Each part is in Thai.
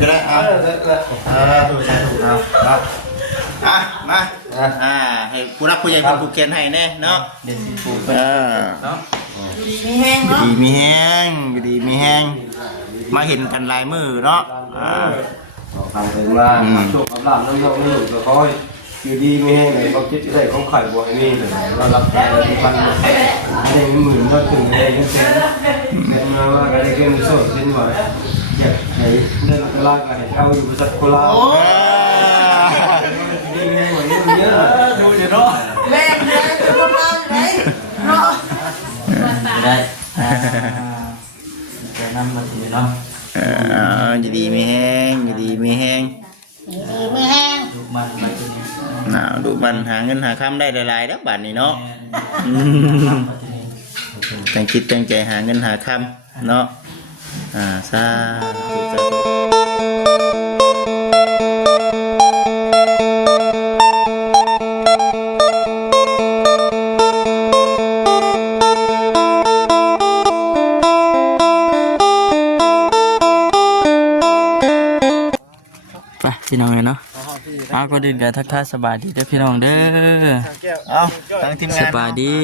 ก็ได้เอาถูกเอามาให้ผู้รักผู้ใหญ่เป็นผู้เขียนให้แน่เนาะเด็ดสิผู้เนาะดีมีแห้งเนาะดีมีแห้งมาเห็นกันลายมือเนาะทำเป็นว่าโชคกับลาบน้ำโชคนี่ก็ค่อยอยู่ดีไม่แห้งเลยเขาคิดได้ของไข่บัวนี่เรารับแทนทุกวันได้หมื่นก็ถึงได้เงินแสนเงินมาว่าการได้เงินสดสิ้นหวังอยากให้เดินตลาดก็ให้เข้าอยู่บริษัทโคราชดีไงวันนี้มันเยอะดูอยู่เนาะแรงเลยจะมาไหนเนาะได้จะนำมาถือเนาะจะดีไม่แห้งดูมันหาเงินหาคำได้หลายๆแล้วบัดนี้เนาะตั้งคิดตั้งใจหาเงินหาคำเนาะซาพี่น้องเลยเนาะก็ดื่มกันทักทายสบายดีเด้อพี่น้องเด้อทั้งทีมงานสบายดี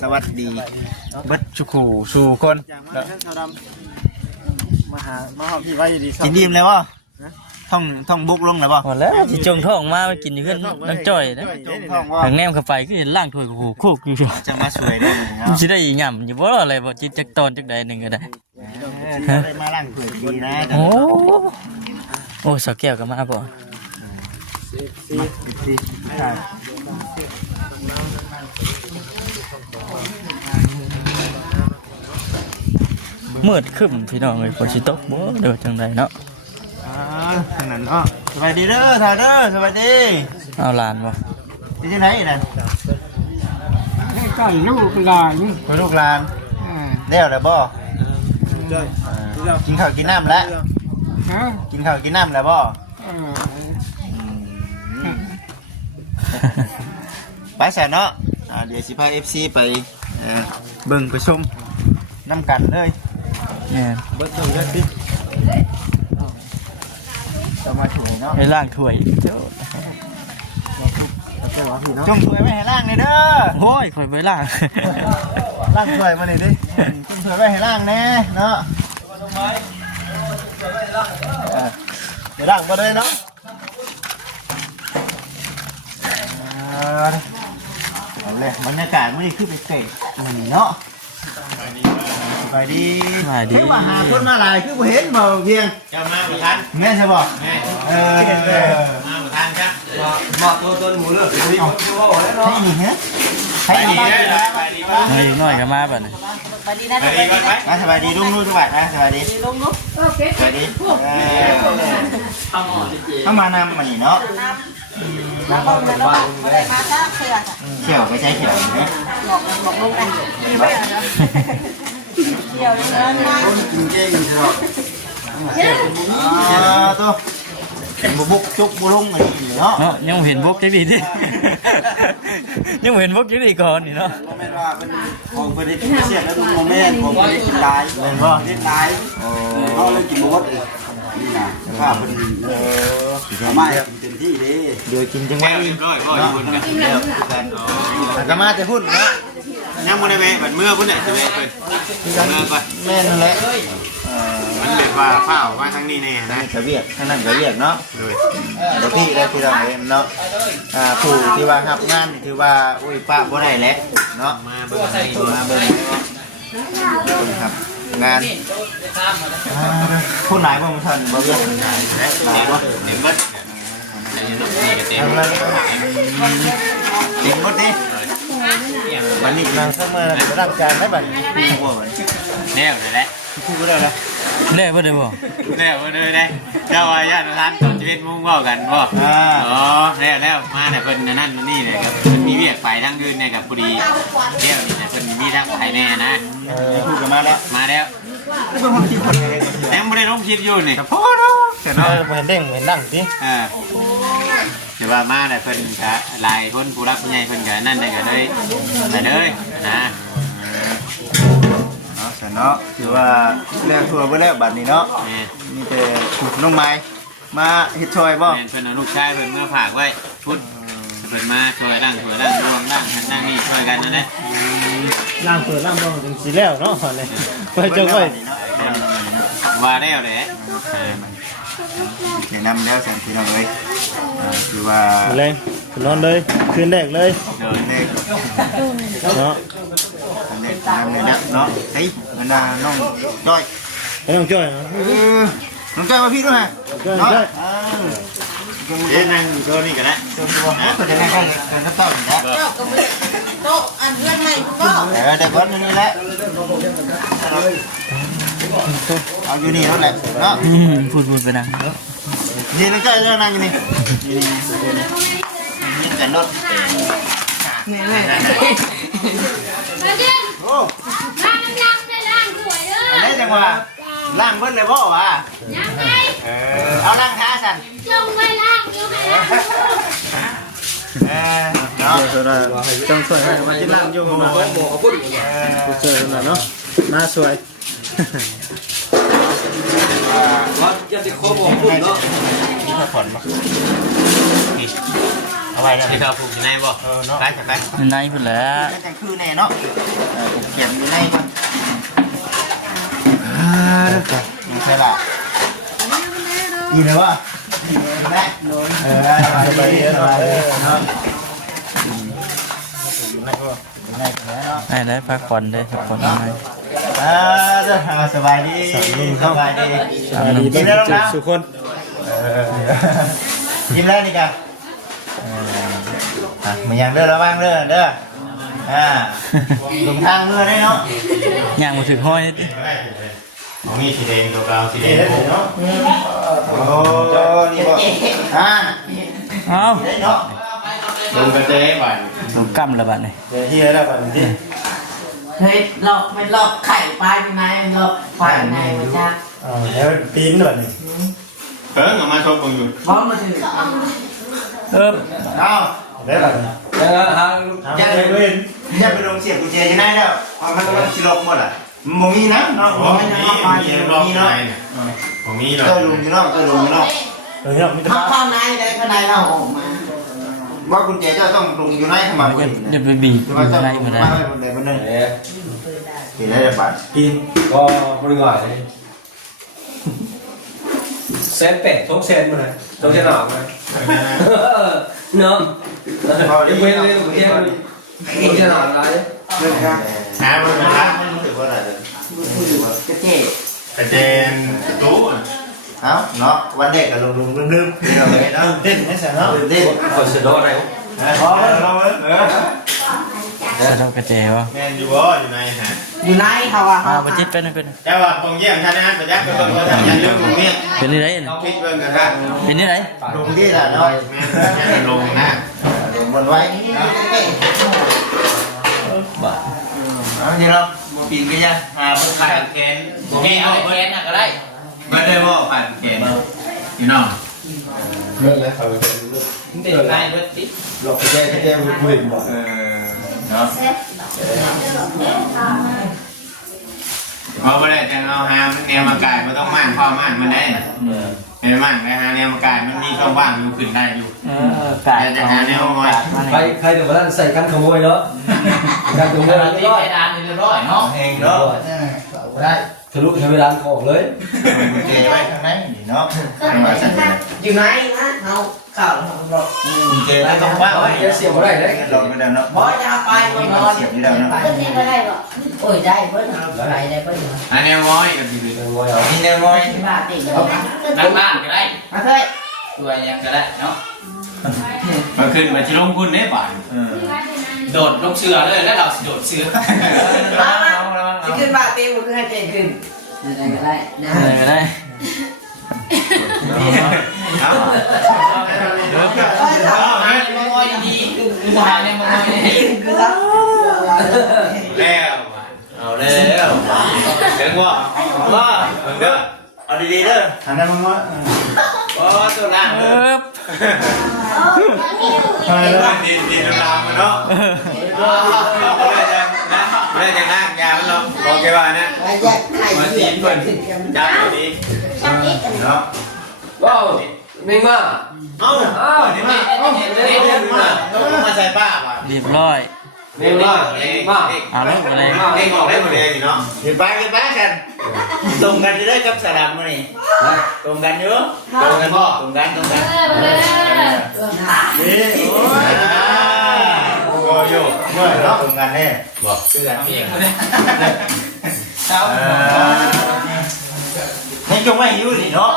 สวัสดีเบิดชุกูสู่คนมาหอพี่ไว้ดีกินดีมแล้ววะท่องบุกลงแล้วป่ะหมดแล้วที่จงท้องมากินอยู่ขึ้นน้ำจ่อยนะทางแนมเข้าไปก็เห็นล่างถ้วยคู่อยู่จะมาสวยได้เลยจะได้ย่ำอยู่บ่อะไรบ่จิตจักตอนจักใดหนึ่งก็ได้มาล่างถ้วยดีนะโอ้สาวแก้วก็มาบ่มืดขึ้นพี่น้องเลยฝนสิตกบ่เดี๋ยวจังไดเนาะขนาดเนาะสบายดีเด้อท่าเด้อสบายดีเอาลานบ่ที่ไหนนั่นใกล้ลูกหลานลูกหลานเดี๋ยวแล้วบ่กินข้าวกินน้ำแล้วกินข้าวกินน้ำแล้วบ่ไปแสนเนาะเดี๋ยวสิพา FC ไปเบิ่งไปชมน้ำกันเลยเนี่ยเบิ่งดูกันสิจะมาถ้วยเนาะให้ล่างถ้วยจงถ้วยไว้ให้ล่างเลยเด้อโอ้ยข่อยไว้ล่างล่างถ้วยมาเลยดิจงถ้วยไว้ให้ล่างแน่เนาะเดี๋ยวล่างมาเลยเนาะเอาเลยบรรยากาศไม่ได้ขึ้นไปเตะมันเนาะสบายดีคือมาหาคนมาหลายคือบ่เห็นบ่เพียงจะมาบ่ทันแม่ใช่บ่แม่มาบ่ทันจ้ะบอกตัวหมูเลือกมีคนอยู่บ่แล้วเนาะให้นี่ฮะให้นี่ได้สบายดีป่ะเฮ้ยน้อยก็มาบัดนี้สบายดีนะสบายดีลุงนู่นสบายนะสบายดีลุงนู่นสบายดีเข้ามานำมานี่เนาะมาบ่ได้มาซะเขียวไปใช้เขียวนะบอกลุงกันเดี๋ยวเงินมากินเก่งเถอะตัวเห็นบุกจุกบุลุงอะไรเนาะยังเห็นบุกจังดีดิยังเห็นบุกจังดีก่อนนี่เนาะโมเมนต์ว่าเป็นของประเด็นเสียแล้วดูโมเมนต์ของประเด็นกินได้เป็นว่าเล่นได้เขาเลยกินบุกนี่นะข้าวเป็นไม่เต็มที่เลยเดี๋ยวกินจังไงเนาะเดี๋ยวกันก็มาจะพูดเนาะยังไม่ได้แม่เหมือนเมื่อพุ่นเนี่ยจะแม่เป็นเมื่อก่อนแม่นั่นแหละมันแบบว่าข้าวว่าทั้งนี้แน่นะกระเวียกทั้งนั้นกระเวียกเนาะเดี๋ยวพี่ได้ที่เราเองเนาะผู้ที่ว่าทำงานถือว่าอุ้ยป้าบ่ได้แล้วเนาะมาเบิ่งครับงานผู้ไหนบ้างท่านบ่เวียกหลายบ่เต็มมัดเต็มมัดดิวันนี้มาเข้ามารับการได้บัดแน่เลยแหละคู่ก็ได้แล้วแน่บ่ได้บ่แน่บ่ได้ได้เจ้าอาญาท่านจะเป็นมุ่งว่ากันบ่อ๋อแล้วมาเนี่ยเพิ่นนั่นนี่เลยครับมันมีเวียกไปทั้งคืนเนี่ยกับพอดีเที่ยวนี่เพิ่นมีทั้งไทยแน่นะคู่กันมาแล้วแม่บ่ได้ลงคลิปอยู่นี่พอเนาะแต่เนาะเห็นเด้งเห็นดังสิแต่ว่ามาเนี่ยเพิ่นก็หลายคนผู้รับผู้ใหญ่เพิ่นก็นั่นได้ก็เลยแต่เด้อนะ แต่เนาะถือว่าแล้วทัวร์ไปแล้วบัดนี้เนาะมีแต่น้องไม้มาเฮ็ดช่วยบ่ แม่นเพิ่นเอาลูกชายเพิ่นเมื่อฝากไว้พุทธเพิ่นมาช่วยล้างถ้วยล้างรวงล้างนั่นนี่ช่วยกันนั่นแหละ ล่างเปิดล่างบ่ถึงสิแล้วเนาะเลยไปเจ้าไว้ ว่าแล้วแหละ แนะนำแล้วแสนพี่น้องเลยคือว่า แรงนอนเลยคืนแรกเลย เดิน เด็ก เนาะ เด็กนำเลยนะเนาะเฮ้ยมันน่ะน้องจ้อย ไม่ต้องช่วยนะ น้องจ้อยมาพี่ด้วยฮะเนาะ เอ๊ะนั่งตัวนี้ก็ได้ ตัวก็จะนั่งกันกับเต้าอยู่นะ เจ้าก็ไม่โต๊ะอันเพื่อนไม่ก็ เด็กคนนี้แหละเอาอยู่นี่แล้วแหละเนาะ พูดไปดัง นี่น้องจ้อยนั่งอยู่นี่นี่กันรถ เนี่ยแม่ มาเย็น โอ้ ล้างน้ำยำได้ล้างถ้วยเด้อ อันนี้จังหวะล่างเบิ้ลเลยบ่วะ ยังไง เอาล่างท้าสั่น จงไว้ล้างอยู่ไหนล้าง เนาะ ต้องช่วยให้มาที่ล่างอยู่มาช่วยกันเนาะมาสวย จะติดคอบอกพูดเนาะ นี่ผ่อนมาเอาไว้แล้ว ที่เขาผูกอยู่ในบ่ไปจะไป ในเพิ่นแหละ น่าจะคือแน่เนาะเขียนอยู่ในมันใช่ป่ะยินเลยวะแม่สบายดีสบายดีเนาะ ได้พักผ่อนได้พักผ่อนยังไง สบายดีสบายดี กินแล้วนะสุคน ยิ้มแล้วนี่กันมันยังเด้อระวังเด้อเด้อลงทางเมื่อได้เนาะ ย่างมาถึงห้อย ของมีสีแดงตัวกลางสีแดง เนาะโอ้นี่บ่เอ้า ได้เนาะ ลงกระเจ๊บ่ ต้องกำละบัดนี่ เดี๋ยวที่แล้วก่อนที่ เฮ้ยหลอกมันหลอกไข่ปลาอยู่ไหนหลอกไข่ไหนมันจะ แล้วปีนหน่อยนี่ เพิ่งออกมาชมกันอยู่ พร้อมมาถึง เอาได้แล้ว ทาง จะไปเว้นจะไปลงเสียบกุญแจอยู่ไหนแล้วเอามันสิลงหมดอ่ะบ่มีนะเนาะบ่มีนะบ่มีเนาะ ของมีหรอ ก็ลุงอยู่เนาะก็ลุงอยู่เนาะ เข้าในได้ข้างในเราออกมา ว่ากุญแจจะต้องลุงอยู่ไหนทำไม อย่าไปบีบ ว่าจะ ใน ลุง มาได้ มาให้คนใดคนหนึ่งกินได้แต่บาท กินก็บริวารเลยเซนเป็ดทุกเซนมาเลยทุกเซนหนาวเลยเนาะยังเว้นเลยทุกเซนทุกเซนหนาวอะไร เรื่องการ หามันนะ ไม่รู้สึกว่าอะไรเลย กระเจี๊ยบ กระเจนตู้ เอ้าเนาะวันเด็กกับลุงลืมเราเลยเนาะเต้นให้เสร็จเนาะเต้น คนเสด็จอะไร พอแล้ว สะดอกกระเจวะ แมนอยู่บ่อยู่ในฮะ อยู่ไหนเขาอ่ะ มาจิตเป็นเป็น แต่ว่าตรงเยี่ยมท่านนะประยักษ์ก็ต้องทำยันเรื่องลุงเนี่ย เป็นนี่ไร ต้องคิดเบิ่งกันครับ เป็นนี่ไร ลุงที่ละเนาะ แม่ลงนะ ลุงบนไว้ บ้า เอาทีเราปีนกันยังเพิ่ง ผ่านแขนมีเอาแขนก็ได้ไม่ได้ว่าผ่านแขนอยู่น้อง เรื่องแล้วเขา เด็กได้เบิดติ หลอกแกวิ่งหมด เนาะเพราะว่าได้จะเอาหาแนวมากายมันต้องมั่นพ่อมั่นมันได้นะเห็นมั่นนะฮะแนวมากายมันมีช่องว่างอยู่ขึ้นได้อยู่ กาย จะหาแนวมา ใครเดี๋ยวมาใส่กันขโมยเนาะการขโมย ที่เพดานเรียบร้อยเนาะ เองเนาะได้ ทะลุใช้เวลาของเลย เจไว้ข้างในเนาะมาสั่น อยู่ไหนนะเขาข่าวหลอก เจแล้วต้องว่า เสียบอะไรได้ ลงไปแล้วเนาะ บอจะไปก็นอน เสียบอยู่แล้วเนาะ เพิ่นนี่บ่ได้บ่ โอ้ยได้เพิ่นไหลได้เพิ่น อันแนวม้อยกับดี ขโมยเอา มีแนวมอย ที่บ้านติดเลย นั่งบ้านก็ได้ มาเคย ตัวยังก็ได้เนาะมาขึ้นมาที่ลงคุณได้ป่ะโดดลงเชือเลยแล้วเราโดดเชือ จะขึ้นบ้านติดมันคือให้เจนขึ้นได้ก็ได้ได้ ได้ เอาเนี่ยม้อยดีคือทางเนี่ยม้อยดี คือแล้ว แล้วเอาแล้วเดี๋ยวว่าเด้อ เอาดีๆเด้อทางนั้นมันว่า โอ้ตัวล่างเด้อ ใช่แล้ว ดีดีตามมันเนาะนะ ได้จังล่างยามันลงบอกแกว่านะ อยากไข่ มาตีนก่อนจับตัวนี้ ช่างนี้กัน เนาะ ว้าวไม่มา เอ้านี่มามาใส่ป้าว่ะ เรียบร้อย ไม่มามา เอาแล้วอะไร เองออกได้หมดเลยเนาะเห็นป้ากันตรงกันจะได้กับสลับมั้ยนี่ตรงกันอยู่ตรงกันพ่อตรงกัน เออ นี่โอ้ยอยู่เมื่อเนาะตรงกันแน่บอกคือกันเองนี่จงไม่หิวสิเนาะ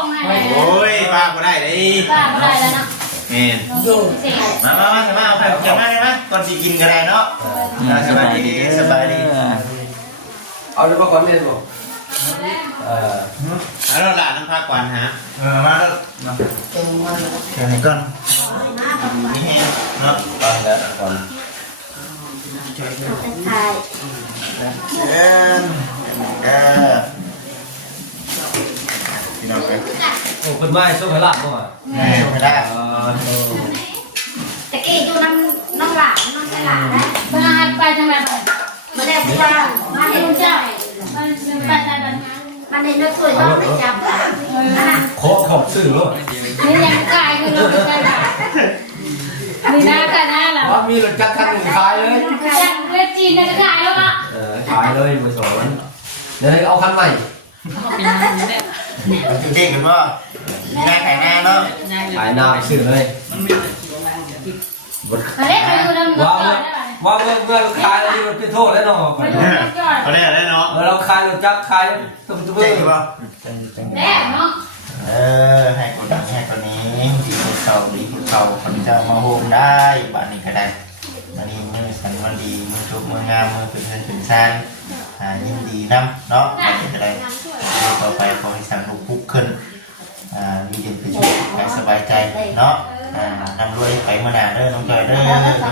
โอ้ยป้าก็ได้เลย ป้าได้แล้วนะ เอ็น อยู่เสร็จ มาเอาไปจะมาได้ไหมก่อนสิกินก็ได้เนาะสบายดี เอาเลยมาก่อนเนี่ยบอก แล้วเราหลานน้ำพักก่อนฮะมาแล้วเชิญก่อนนี่แห้งเนาะก่อนแล้วก่อน ถ่าย เชิญพี่น้องกัน โอ้เป็นไม้ส้มกระลาบมั้ง ไม่ได้ แต่กี้อยู่น้องหลานน้องชายหลานนะมาไปทำไมมาได้ผู้ว่ามาเห็นเจ้ามันเห็นรถสวยต้องไปจับอ่ะ ขอขอบสื่อเลย นี่ยังกายคือเราไปแบบนี่นะกันนะเรา ว่ามีรถจักรคันหนึ่งขายเลย จังเวจีนจะขายแล้วอ่ะ ขายเลยมือสองเดี๋ยวเอาคันใหม่ เก่งกันว่าหน้าไข่หน้าเนาะ ขายหน้าสื่อเลย มาเล่นไปดูน้ำ ว่าเมื่อขายแล้วมันเป็นโทษแล้วเนาะ เขาเรียกอะไรเนาะ เราขายรถจักรขายตุ้มตุ้ม เก่งป่ะ แน่เนาะ ให้คนนี้ให้คนนี้ดีคนเก่าคนจะมาโฮมได้บ้านนี้ก็ได้บ้านนี้มือสันวันดีมือทุกมืองามมือเป็นเงินเป็นซานยินดีน้ำเนาะบ้านนี้ก็ได้ต่อไปขอให้สังลูกปุ๊กขึ้นมีเย็นเป็นสุขกายสบายใจเนาะนำรวยไปเมื่อนาเด้อน้องจอยเด้อ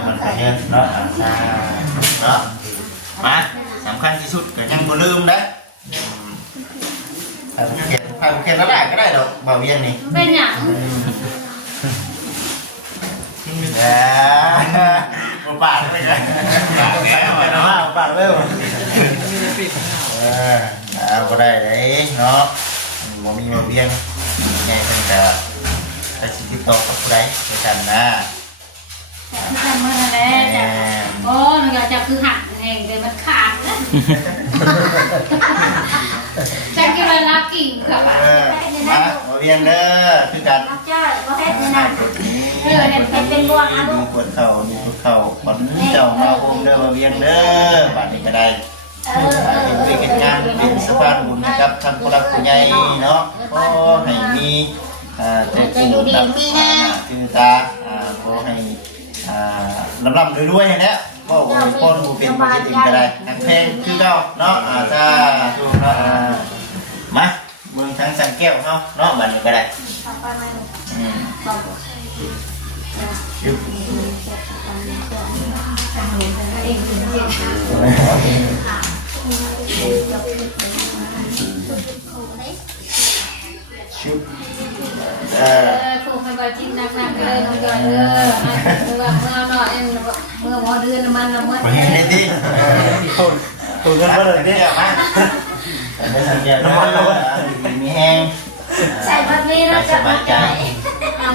มันไปเยอะเนาะเนาะมาสำคัญที่สุดก็ยังบ่ลืมนะพาบุเคนแล้วได้ก็ได้ดอกบ่าวเวียนนี่ เป็นอย่าง มาปาดเลยกันปาดเลยก็ได้เลยเนาะบ่มีบ่าวเวียนไงเป็นแต่ไปสิติดต่อกับผู้ใดด้วยกันนะ ทำมาแล้วจ้ะโอ้หนูอยากจะคือหักเองเลยมันขาดนะจะกินอะไรรับกิ่งค่ะป่ะ มาบ่าวเวียนเด้อคือกัน รับจ้าก็ให้เนี่ยนะเห็นเป็นบวงนะลูก ปวดเข่ามีปวดเข่าขอนเจ้ามาโฮมเด้อมาเวียงเด้อบ้านนี้ก็ได้เป็นงานเป็นสะพานบุญนะครับท่านผู้รักผู้ใหญ่เนาะก็ให้มีแต่ผู้รักจือตาขอให้ลำรวยๆอย่างนี้ก็โอ้ยพ่อผู้เป็นผู้จิตก็ได้นักเพลงคือเก่าเนาะถ้าดูเนาะมาเมืองทั้งสังแก้วเนาะบ้านนี้ก็ได้ชุบถูกให้บาจิ้มนักๆเลยน้องจอยเมื่อหน่อยเมื่อหมอเดือนมันละเมื่อ มาเห็นได้ดิตัวกันก็เลยดิไม่สัญญาน้ำมันเลยมีแห้ง ใส่บะหมี่นะจ๊ะบ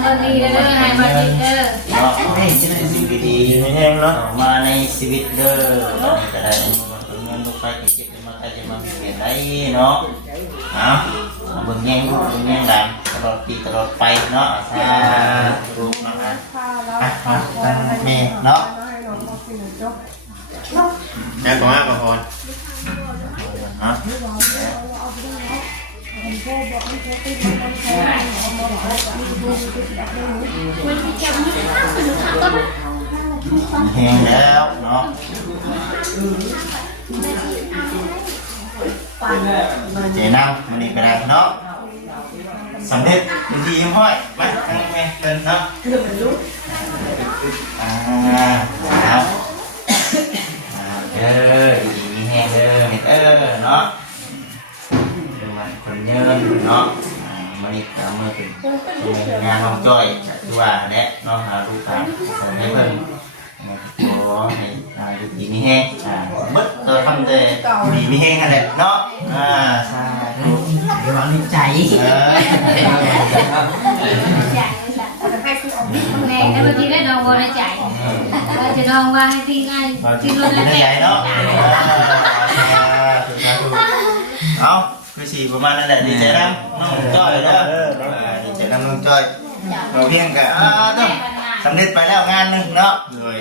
ะหมี่เลยให้บะหมี่เด้อ เนาะสิ่งดีๆมีแห้งเนาะมาในชีวิตเด้อจะได้เงินลูกไปเก็บมาใครจะมาเปลี่ยนได้เนาะเบิ่งแย่งดังตลอดปีตลอดไปเนาะรูปเนาะนี่เนาะแม่ของแม่ประพรเนาะแห้งแล้วเนาะเจน้ำมันนี่ก็ได้เนาะสำเร็จดีๆห้อยไปทางแม่เป็นเนาะครับดีมีแห้งเนาะดูมันคนเยินเนาะมันนี่ก็เมื่อเป็นงานน้องจ้อยดูว่าเนี่ยเนาะหาลูกค้าให้เพิ่ม ขอให้ดีมีแห้งมึดตัวทำแต่ดีมีแห้งนั่นแหละเนาะใช่เดี๋ยวมันใจ แม่แล้วบางทีได้ดองวันใจจะดองว่าให้พี่ง่ายที่รถแล้ว ใหญ่เนาะเอาคือสี่ประมาณนั้นแหละดีใจน้องจ้อยเนาะดีใจน้องจ้อยเราเพียงกับต้องสำเร็จไปแล้วงานนึงเนาะเลย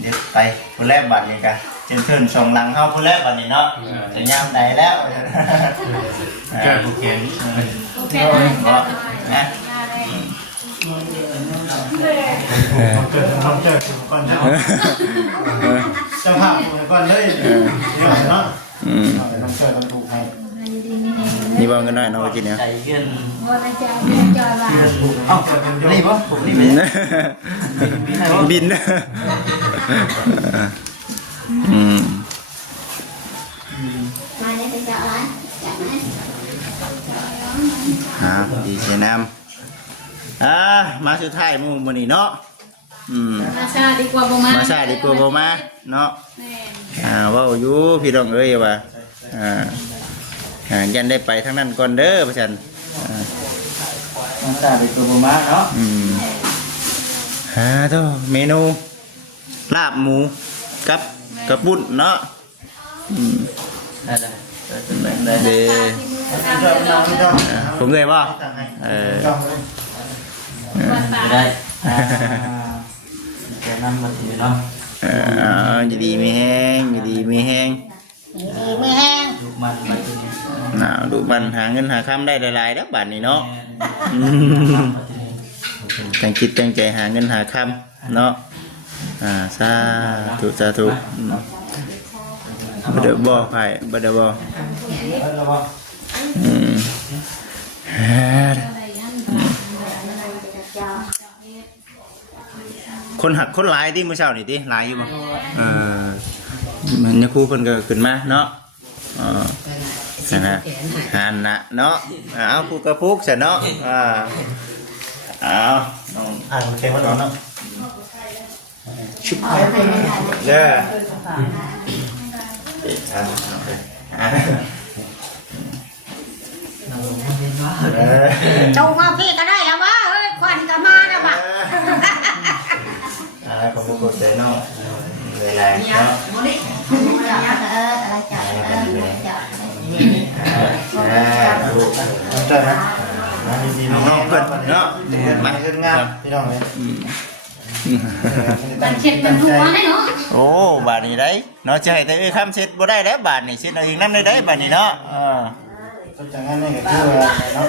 เดี๋ยวไปผู้แรกบัตรนี่กันเจนเทิร์นส่งหลังเข้าผู้แรกบัตรนี่เนาะจะย่ำใดแล้วเกิดผู้เขียนนะ ทำเจ้าก่อนเจ้าภาพก่อนเลยเนาะทำเจ้าทำถูกให้ นี่ว่ากันหน่อยเนาะกินเนี่ย ใจเย็น วันใจจอยว่า เอ้าเป็นนี่ปะผมนี่เป็น บินมาเนี่ยเป็นจะอะไรจากไหน ดีเชน้ำมาสุดท้ายมู่มันนี่เนาะมาซาดีกว่าบ่มา มาซาดีกว่าบ่มาเนาะว่าอยู่พี่น้องเอ้ยว่ายันได้ไปทั้งนั้นก่อนเด้อพ่อฉันมาซาดีกว่าบ่มาเนาะตัวเมนูลาบหมูกับกระปุ้นเนาะเด้ผมเลยว่าได้แกนำมาถือเนาะจะดีไม่แห้งจะดีไม่แห้ง ไม่แห้ง ดูมันมาที่นี่ดูมันหาเงินหาคำได้หลายๆแล้วบาทนี้เนาะตั้งคิดตั้งใจหาเงินหาคำเนาะสาธุสาธุบัดเดบอไผ่บัดเดบอคนหักคนหลายที่เมื่อเช้านี่ที่หลายอยู่บ่มันเนี่ยครูคนก็ขึ้นมาเนาะนะหันนะเนาะเอาพูกกระพุกเสร็จเนาะเอาเค็มมาก่อนเนาะชุบเด้เจ้ามาพี่ก็ได้แล้ววะเฮ้ยควันก็มาแล้ววะขอบคุณเสร็จเนาะเลยแรงเนาะอะไรจับได้ไหมดีๆ น้องเพิ่นเนาะมาขึ้นงานพี่น้องเลย มันเช็ดมันหัวได้เนาะโอ้บาทนี้ได้เนาะจะให้แต่คำเช็ดบ่ได้แล้วบาทนี้เช็ดเอาเองนั่นได้บาทนี้เนาะก็จะงั้นนี่ก็คือเนาะ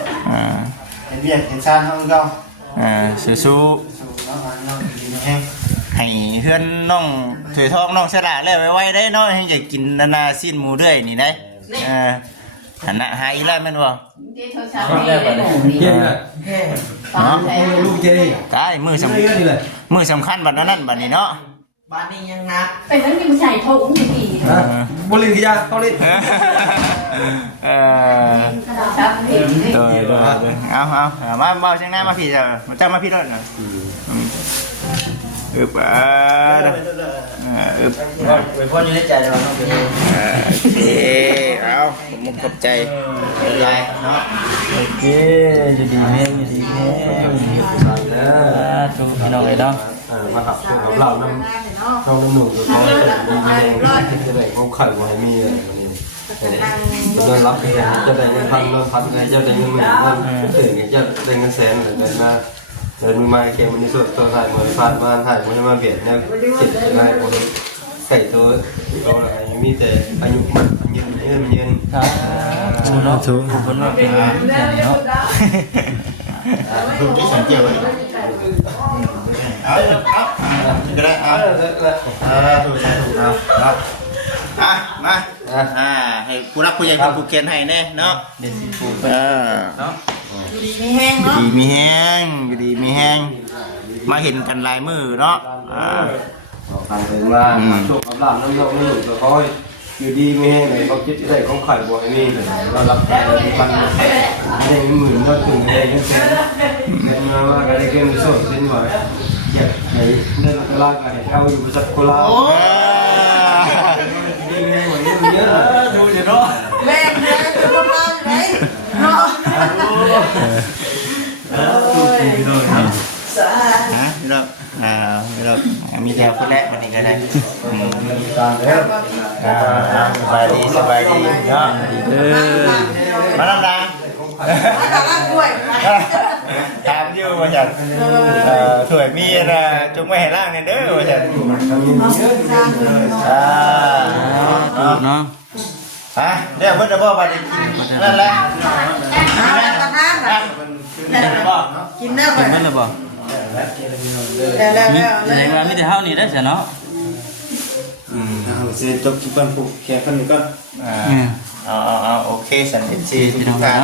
เป็นเบี้ยเป็นชาติเขาก็สู้ให้เพื่อนน้องถือทองน้องสระแล้วไว้ได้เนาะให้อยากกินนาสิ้นหมูด้วยนี่ได้หันหน้าหายอีกแล้วแม่นบ่ลูกเจนี่ตายมือสำคัญบัดนั้นบัดนี้เนาะบ้านนี้ยังนักเป็นทั้งที่มันใส่ถุงอยู่ดีบริกิยาเขาเล่นเอามาเชียงหน้ามาพี่จะมาพี่ด้วยนะไปพ่ออยู่ในใจเราเนาะโอเคเอาผมขอบใจยายเนาะโอเคจะดีแม่จะดีแม่ถูกพี่น้องเลยเนาะมาขับตัวกับเราน้ำหนุ่มก็เขาดีแรงจะได้เขาไข่ไว้มีอะไรนี้จะได้รับจะได้เงินพันจะได้เงินหมื่นถึงจะได้เงินแสนเดินมาเดินมาเกมมันสุดตัวถ่ายเหมือนฟาดมาถ่ายมันมาเบียดเนี่ยจิตได้คนไก่ตัวตัวอะไรมีแต่อายุมันยืนถูกคนว่าเป็นเนาะถูกที่สังเกตเลยก็ได้ถูกมาให้ผู้รับผู้ใหญ่คนผูกเขียนให้แน่เนาะเด็ดสิผูกเนาะดีมีแห้งเนาะดีมีแห้งมาเห็นกันลายมือเนาะทางเป็นว่าโชคกับลาบน้ำยกไม่หลุดก็ค่อยอยู่ดีไม่แห้งเลยเขาคิดได้เขาไข่บัวนี่เรารับแทนพันได้หมื่นก็ถึงได้เงินแสนเงินมาว่าก็ได้เงินสดสิ้นหมดอยาก ไหนเรื่องตลาดกันเอาอยู่บริษัทโคราชดีไงหมดเยอะดูสิเนาะ แม่เนี่ยจะมาบ้านไหนเนาะสา ฮะพี่น้องพี่น้องมีแถวคนแรกวันนี้ก็ได้ การแล้ว สบายดีเนาะมาดัง มาทำกล้วย ๆถามอยู่ว่าจัดถวยมีนะจุงไม่เห็นร่างเนี่ยเด้อว่าจัด ถูกเนาะ ฮะเดี๋ยวเพิ่นจะบอกว่าได้กินนั่นแหละ กินได้ไหม เห็นไหมล่ะบ่ แล้ว แสดงว่ามีแต่เฮานี่ได้ซะเนาะ เอาเสร็จจบที่บ้านปลูกแค่คนนี้ก็ เอาโอเคสันติ พี่น้อง ทุกท่าน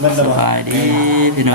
เนาะสบายดีพี่น้อง